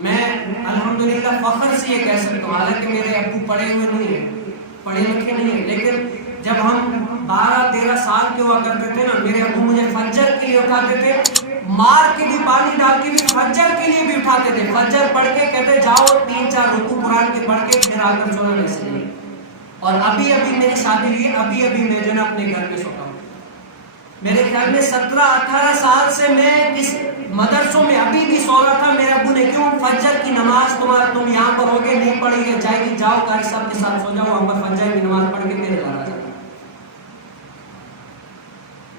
میں الحمدللہ فخر سے یہ کہہ سکتا ہوں، حالانکہ میرے ابو پڑھے ہوئے نہیں ہیں، پڑھے لکھے نہیں ہیں، لیکن جب ہم 12-13 سال کے ہوا کرتے تھے نا، میرے ابو مجھے فجر کے لیے اٹھاتے تھے، مار کے بھی پانی ڈال کے بھی فجر کے لیے بھی اٹھاتے تھے، فجر پڑھ کے کہتے جاؤ 3-4 رکوع قرآن کے پڑھ کے پھر آ کر سونا ویسے نہیں۔ اور ابھی میری شادی ہوئی، ابھی میں جو نا اپنے گھر میں سوتا ہوں، میرے خیال میں 17-18 سال سے میں اس مدرسوں میں ابھی بھی سو رہا تھا۔ میرے ابو نے کیوں، فجر کی نماز تم یہاں پر ہوگے نہیں پڑھی گے، جائے گی، جاؤ قاری صاحب کے ساتھ سو جاؤ، ہم پر فجر کی نماز پڑھ کے میرے گھر آ جاتا۔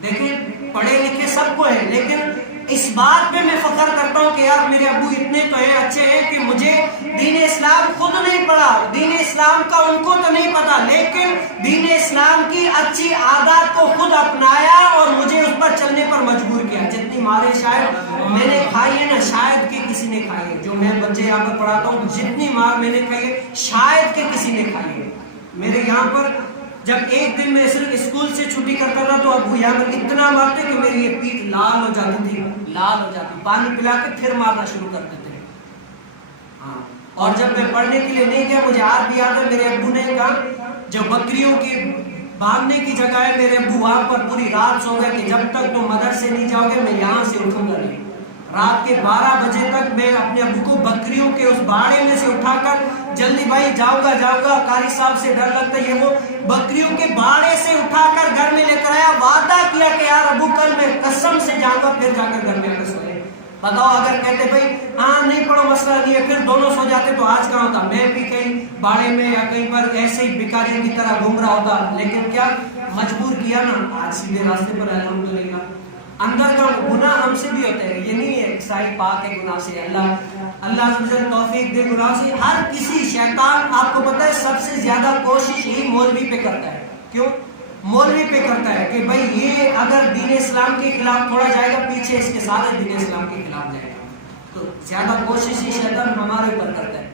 دیکھیں پڑھے لکھے سب کو ہے، لیکن اس بات پہ میں فخر کرتا ہوں کہ یار میرے ابو اتنے تو ہیں، اچھے ہیں کہ مجھے دین اسلام خود نہیں پڑھا، دین اسلام کا ان کو تو نہیں پتا، لیکن دین اسلام کی اچھی عادات کو خود اپنایا اور مجھے اس پر چلنے پر مجبور کیا۔ جتنی مارے شاید میں نے کھائی ہے نا، شاید کہ کسی نے کھائی ہے، جو میں بچے یہاں پر پڑھاتا ہوں، جتنی مار میں نے کھائی ہے شاید کہ کسی نے کھائی ہے۔ میرے یہاں پر جب ایک دن میں صرف اسکول سے چھٹی کرتا تھا تو ابو یہاں پر اتنا مارتے کہ میری یہ پیٹھ لال ہو جاتی تھی، لال ہو جاتی، پانی پلا کے پھر مارنا شروع کرتے تھے۔ ہاں، اور جب میں پڑھنے کے لیے نہیں گیا، مجھے آج بھی یاد ہے میرے ابو نے کہا جب بکریوں کی باندھنے کی جگہ ہے، میرے ابو وہاں پر پوری رات سو گئے کہ جب تک تم مدرسے نہیں جاؤ گے میں یہاں سے اٹھوں گا نہیں۔ رات کے 12 بجے تک میں اپنے ابو کو بکریوں کے اس باڑے میں سے اٹھا کر جلدی بھائی جاؤ گا، قاری صاحب سے ڈر لگتا ہے، یہ وہ بکریوں کے باڑے سے اٹھا کر گھر میں لے کر آیا، وعدہ کیا کہ یار ابو کل میں قسم سے جاؤں گا، پھر جا کر گھر میں سوئے۔ بتاؤ اگر کہتے بھائی ہاں نہیں پڑھو مسئلہ نہیں ہے، پھر دونوں سو جاتے تو آج کہاں ہوتا، میں بھی کہیں باڑے میں یا کہیں پر ایسے ہی بیکاریوں کی طرح گھوم رہا ہوتا، لیکن کیا مجبور کیا نا، آج سیدھے راستے پر الحمدللہ۔ اندر کا گناہ ہم سے بھی ہوتا ہے، یہ نہیں ہے صحیح پاک ہے گناہ سے، اللہ عز و جل توفیق دے گناہ سے۔ ہر کسی شیطان آپ کو پتہ ہے سب سے زیادہ کوشش ہی مولوی پہ کرتا ہے، کیوں؟ مولوی پہ کرتا ہے کہ بھائی یہ اگر دین اسلام کے خلاف تھوڑا جائے گا، پیچھے اس کے ساتھ دین اسلام کے خلاف جائے گا، تو زیادہ کوشش ہی شیطان ہمارے اوپر کرتا ہے۔